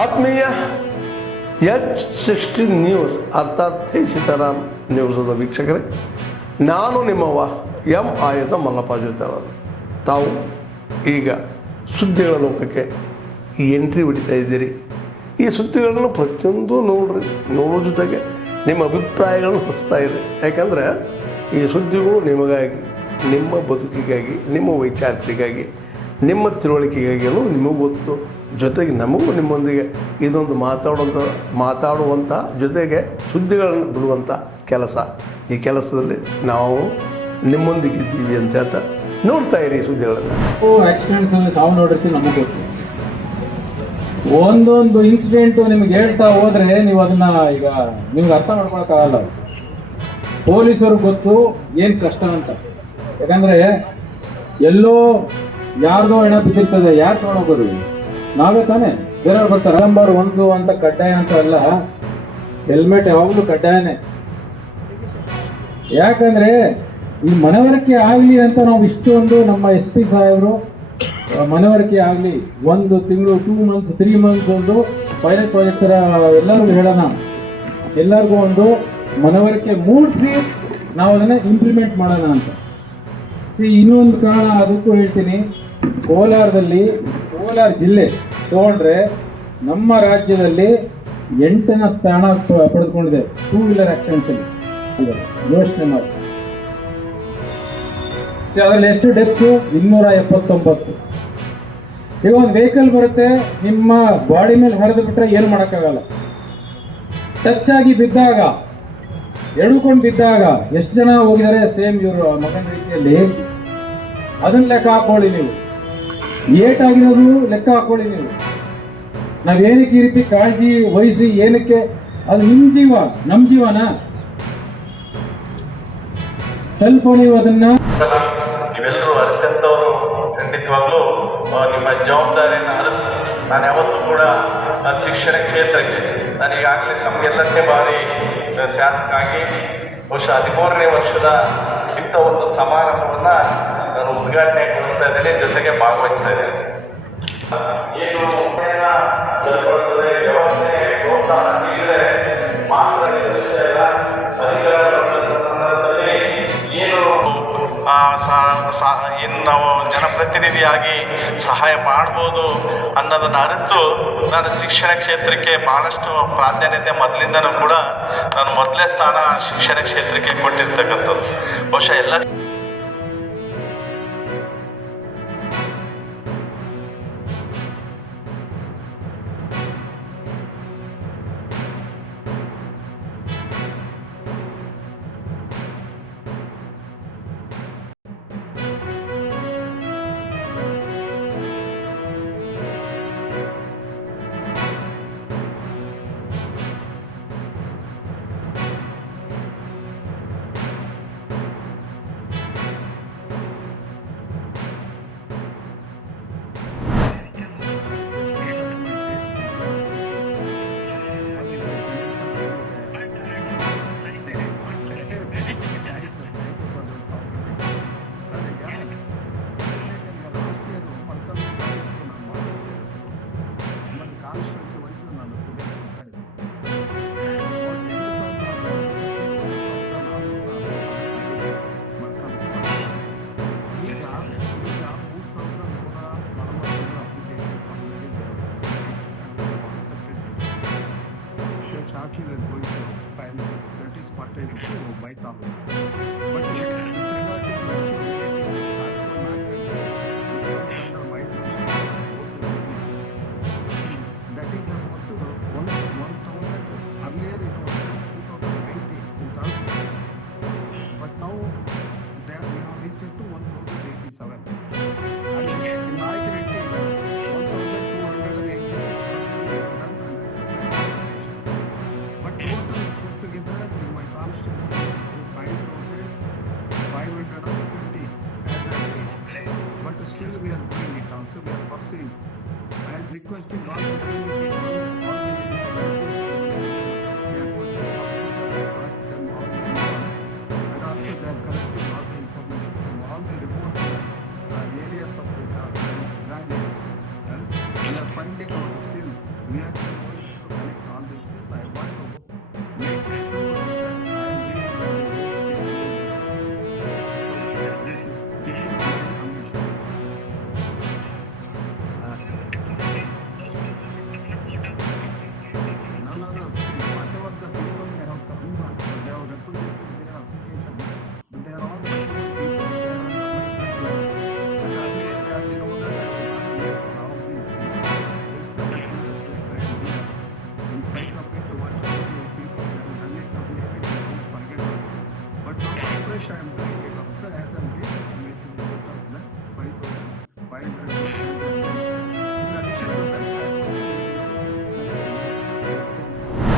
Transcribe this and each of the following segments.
ಆತ್ಮೀಯ H16 news ಅರ್ಥಾತ್ ಸೀತಾರಾಮ್ ನ್ಯೂಸದ ವೀಕ್ಷಕರೇ, ನಾನು ನಿಮ್ಮವ ಎಂ ಆಯುಧ ಮಲ್ಲಪ್ಪ ಜೊತೆ ಅವರು. ತಾವು ಈಗ ಸುದ್ದಿಗಳ ಲೋಕಕ್ಕೆ ಎಂಟ್ರಿ ಹೊಡಿತಾ ಇದ್ದೀರಿ. ಈ ಸುದ್ದಿಗಳನ್ನು ಪ್ರತಿಯೊಂದು ನೋಡೋ ಜೊತೆಗೆ ನಿಮ್ಮ ಅಭಿಪ್ರಾಯಗಳನ್ನು ಹೊಸ್ತಾ ಇದೆ. ಯಾಕಂದರೆ ಈ ಸುದ್ದಿಗಳು ನಿಮಗಾಗಿ, ನಿಮ್ಮ ಬದುಕಿಗಾಗಿ, ನಿಮ್ಮ ವೈಚಾರಿಕೆಗಾಗಿ, ನಿಮ್ಮ ತಿಳುವಳಿಕೆಗಾಗಿಯೂ ನಿಮಗೂ ಗೊತ್ತು, ಜೊತೆಗೆ ನಮಗೂ ನಿಮ್ಮೊಂದಿಗೆ ಇದೊಂದು ಮಾತಾಡುವಂಥ ಜೊತೆಗೆ ಸುದ್ದಿಗಳನ್ನು ಬಿಡುವಂಥ ಕೆಲಸ. ಈ ಕೆಲಸದಲ್ಲಿ ನಾವು ನಿಮ್ಮೊಂದಿಗೆ ಇದ್ದೀವಿ ಅಂತ ಹೇಳ್ತಾ ನೋಡ್ತಾ ಇರಿ ಸುದ್ದಿಗಳನ್ನು. ಆಕ್ಸಿಡೆಂಟ್ಸಲ್ಲಿ ಸಾವು ನೋಡಿರ್ತೀವಿ, ನಮಗೆ ಗೊತ್ತು. ಒಂದೊಂದು ಇನ್ಸಿಡೆಂಟು ನಿಮ್ಗೆ ಹೇಳ್ತಾ ಹೋದರೆ ನೀವು ಅದನ್ನು ಈಗ ನಿಮ್ಗೆ ಅರ್ಥ ಮಾಡ್ಕೊಳಕ್ಕಾಗಲ್ಲ. ಪೊಲೀಸವ್ರಿಗೆ ಗೊತ್ತು ಏನು ಕಷ್ಟ ಅಂತ. ಯಾಕಂದರೆ ಎಲ್ಲೋ ಯಾರ್ದೋ ಹೆಣ ಬಿದ್ದಿರ್ತದೆ, ಯಾರು ತೊಗೊಂಡೋಗೋದು? ನಾವೇ ತಾನೇ, ಬೇರೆಯವ್ರು ಬರ್ತಾರೆ. ನಂಬರ್ 1 ಅಂತ ಕಡ್ಡಾಯ ಅಂತ ಅಲ್ಲ, ಹೆಲ್ಮೆಟ್ ಯಾವಾಗಲೂ ಕಡ್ಡಾಯನೇ. ಯಾಕಂದರೆ ಈ ಮನವರಿಕೆ ಆಗಲಿ ಅಂತ ನಾವು ಇಷ್ಟೊಂದು ನಮ್ಮ SP ಸಾಹೇಬರು ಮನವರಿಕೆ ಆಗಲಿ, 1 ತಿಂಗಳು, 2 ಮಂತ್ಸ್, 3 ಮಂತ್ಸ್ ಒಂದು ಪೈಲಟ್ ಪ್ರಾಜೆಕ್ಟ್ ಎಲ್ಲರಿಗೂ ಹೇಳೋಣ, ಎಲ್ಲರಿಗೂ ಒಂದು ಮನವರಿಕೆ ಮೂಡಿಸಿ ನಾವು ಅದನ್ನು ಇಂಪ್ಲಿಮೆಂಟ್ ಮಾಡೋಣ ಅಂತ. ಇನ್ನೊಂದು ಕಾರಣ ಅದಕ್ಕೂ ಹೇಳ್ತೀನಿ. ಕೋಲಾರ ಜಿಲ್ಲೆ ತಗೊಂಡ್ರೆ ನಮ್ಮ ರಾಜ್ಯದಲ್ಲಿ 8ನೇ ಸ್ಥಾನ ಪಡೆದುಕೊಂಡಿದೆ 2 ವೀಲರ್ ಆಕ್ಸಿಡೆಂಟ್ಸಲ್ಲಿ. ಯೋಚನೆ ಮಾಡಿ, ಅದರಲ್ಲಿ ಎಷ್ಟು ಡೆತ್ಸು? 279. ಈಗ ಒಂದು ವೆಹಿಕಲ್ ಬರುತ್ತೆ, ನಿಮ್ಮ ಬಾಡಿ ಮೇಲೆ ಹರಿದು ಬಿಟ್ಟರೆ ಏನು ಮಾಡೋಕ್ಕಾಗಲ್ಲ. ಟಚ್ ಆಗಿ ಬಿದ್ದಾಗ, ಎಳ್ಕೊಂಡು ಬಿದ್ದಾಗ ಎಷ್ಟು ಜನ ಹೋಗಿದ್ದಾರೆ ಸೇಮ್ ಇವರು ಮಗನ ರೀತಿಯಲ್ಲಿ, ಅದನ್ನ ಲೆಕ್ಕ ಹಾಕೊಳ್ಳಿ ನೀವು. ಏಟಾಗಿರೋದು ಲೆಕ್ಕ ಹಾಕೊಳ್ಳಿ ನೀವು. ನಾವೇನಕ್ಕೆ ಈ ರೀತಿ ಕಾಳಜಿ ವಹಿಸಿ, ಏನಕ್ಕೆ? ಅದು ನಿಮ್ಮ ಜೀವ, ನಮ್ಮ ಜೀವನ. ಸ್ವಲ್ಪ ನೀವು ಅದನ್ನ ನೀವೆಲ್ಲರೂ ಅತ್ಯಂತವರು ಖಂಡಿತವಾಗ್ಲೂ ನಿಮ್ಮ ಜವಾಬ್ದಾರಿಯನ್ನು ಅರಿತು, ನಾನು ಯಾವತ್ತೂ ಕೂಡ ಶಿಕ್ಷಣ ಕ್ಷೇತ್ರಕ್ಕೆ, ನಾನು ಈಗಾಗಲೇ ನಮಗೆಲ್ಲಕ್ಕೆ ಬಾರಿ ಶಾಸಕ ಆಗಿ ಬಹುಶಃ 13ನೇ ವರ್ಷದ ಇಂಥ ಒಂದು ಸಮಾರಂಭವನ್ನು ನಾನು ಉದ್ಘಾಟನೆಗೊಳಿಸ್ತಾ ಇದ್ದೇನೆ, ಜೊತೆಗೆ ಭಾಗವಹಿಸ್ತಾ ಇದ್ದೇನೆ. ಏನು ಸರಿಪಡಿಸದೆ ವ್ಯವಸ್ಥೆ ಪ್ರೋತ್ಸಾಹ ನೀಡಿದರೆ ಮಾತ್ರ ಇಲ್ಲ, ಅಧಿಕಾರ ಸಂದರ್ಭದಲ್ಲಿ ಏನು ಇನ್ನು ನಾವು ಜನಪ್ರತಿನಿಧಿಯಾಗಿ ಸಹಾಯ ಮಾಡ್ಬೋದು ಅನ್ನೋದನ್ನು ಅರಿತು ನಾನು ಶಿಕ್ಷಣ ಕ್ಷೇತ್ರಕ್ಕೆ ಭಾಳಷ್ಟು ಪ್ರಾಧಾನ್ಯತೆ ಮೊದಲಿಂದನೂ ಕೂಡ ನಾನು ಮೊದಲೇ ಸ್ಥಾನ ಶಿಕ್ಷಣ ಕ್ಷೇತ್ರಕ್ಕೆ ಕೊಟ್ಟಿರ್ತಕ್ಕಂಥದ್ದು. ಬಹುಶಃ ಎಲ್ಲ Actually, they're going to find that is pertaining to my topic. But with regard to the under my both the units, that is about 1,000. Earlier it was 2019 in third, but now we have reached to 1,087. And in Nayak Reddy, 1,286. But total put together in my constituency is 5,520.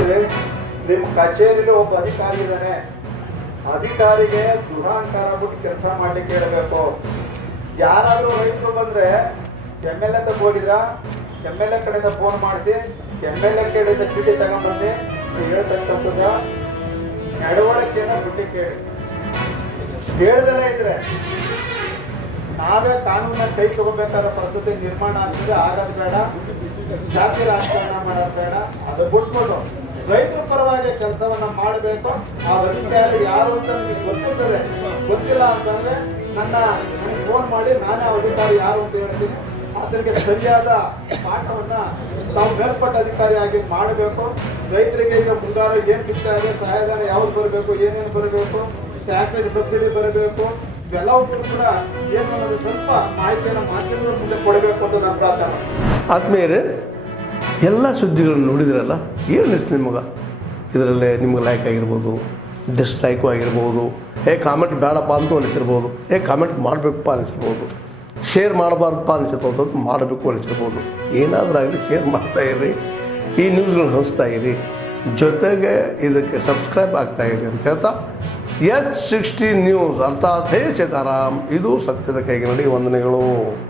ನೋಡ್ರಿ, ನಿಮ್ಮ ಕಚೇರಿಲಿ ಒಬ್ಬ ಅಧಿಕಾರಿ ಇದ್ದಾನೆ, ಅಧಿಕಾರಿಗೆ ದುರಹಂಕಾರ ಬಿಟ್ಟು ಕೆಲಸ ಮಾಡ್ಲಿಕ್ಕೆ ಹೇಳಬೇಕು. ಯಾರಾದ್ರೂ ರೈತರು ಬಂದ್ರೆ MLA ಹೋಗಿದ್ರ, MLA ಕಡೆಯಿಂದ ಫೋನ್ ಮಾಡಿಸಿ, MLA ಕಡೆಯಿಂದ ಚೀಟಿ ತಗೊಂಡ್ಬಂದು ಹೇಳ್ತಕ್ಕಂಥದ್ದು ನಡವಳಿಕೆನ ಬಿಟ್ಟು ಕೇಳಿ. ಹೇಳ್ದಲೇ ಇದ್ರೆ ನಾವೇ ಕಾನೂನ ಕೈ ತಗೋಬೇಕಾದ ಪರಿಸ್ಥಿತಿ ನಿರ್ಮಾಣ ಆಗ್ತದೆ. ಆಗೋದು ಬೇಡ, ಜಾತಿ ರಾಜಕಾರಣ ಮಾಡೋದು ಬೇಡ. ಅದು ಬಿಟ್ಬಿಟ್ಟು ರೈತರ ಪರವಾಗಿ ಕೆಲಸವನ್ನ ಮಾಡಬೇಕು. ಆ ಅಧಿಕಾರಿ ಯಾರು ಅಂತ ನಿಮಗೆ ಗೊತ್ತಿರ್ತದೆ, ಗೊತ್ತಿಲ್ಲ ಅಂತಂದ್ರೆ ನನಗೆ ಫೋನ್ ಮಾಡಿ, ನಾನೇ ಆ ಅಧಿಕಾರಿ ಯಾರು ಅಂತ ಹೇಳ್ತೀನಿ. ಅದಕ್ಕೆ ಸರಿಯಾದ ಪಾಠವನ್ನ ನಾವು ಮೇಲ್ಪಟ್ಟ ಅಧಿಕಾರಿಯಾಗಿ ಮಾಡಬೇಕು. ರೈತರಿಗೆ ಈಗ ಮುಂಗಾರು ಏನು ಸಿಗ್ತಾ ಇದೆ, ಸಹಾಯಧನ ಯಾವ್ದು ಬರಬೇಕು, ಏನೇನು ಬರಬೇಕು, ಟ್ರ್ಯಾಕ್ಟರ್ಗೆ ಸಬ್ಸಿಡಿ ಬರಬೇಕು, ಇವೆಲ್ಲವೂ ಕೂಡ ಏನು ಅನ್ನೋದು ಸ್ವಲ್ಪ ಮಾಹಿತಿಯನ್ನು ಮಾಧ್ಯಮದ ಮುಂದೆ ಕೊಡಬೇಕು ಅಂತ ನಾನು ಪ್ರಾರ್ಥನೆ. ಆದ್ಮೇಲೆ ಎಲ್ಲ ಸುದ್ದಿಗಳನ್ನು ನೋಡಿದ್ರಲ್ಲ, ಏನು ಅನಿಸ್ತು ನಿಮಗೆ? ಇದರಲ್ಲೇ ನಿಮ್ಗೆ ಲೈಕ್ ಆಗಿರ್ಬೋದು, ಡಿಸ್ಲೈಕು ಆಗಿರ್ಬೋದು, ಕಾಮೆಂಟ್ ಬೇಡಪ್ಪ ಅಂತೂ ಅನಿಸಿರ್ಬೋದು, ಕಾಮೆಂಟ್ ಮಾಡಬೇಕಪ್ಪ ಅನಿಸಿರ್ಬೋದು, ಶೇರ್ ಮಾಡಬಾರ್ದಪ್ಪ ಅನಿಸಿರ್ಬೋದು, ಅದು ಮಾಡಬೇಕು ಅನಿಸಿರ್ಬೋದು. ಏನಾದರೂ ಆಗಲಿ ಶೇರ್ ಮಾಡ್ತಾಯಿರಿ, ಈ ನ್ಯೂಸ್ಗಳನ್ನ ಹಂಚ್ತಾ ಇರಿ, ಜೊತೆಗೆ ಇದಕ್ಕೆ ಸಬ್ಸ್ಕ್ರೈಬ್ ಆಗ್ತಾಯಿರಿ ಅಂತ ಹೇಳ್ತಾ H60 ನ್ಯೂಸ್ ಅರ್ಥಾತ್ ಹೇ ಸೀತಾರಾಮ್, ಇದು ಸತ್ಯದ ಕೈಗೆ ನಡಿ. ವಂದನೆಗಳು.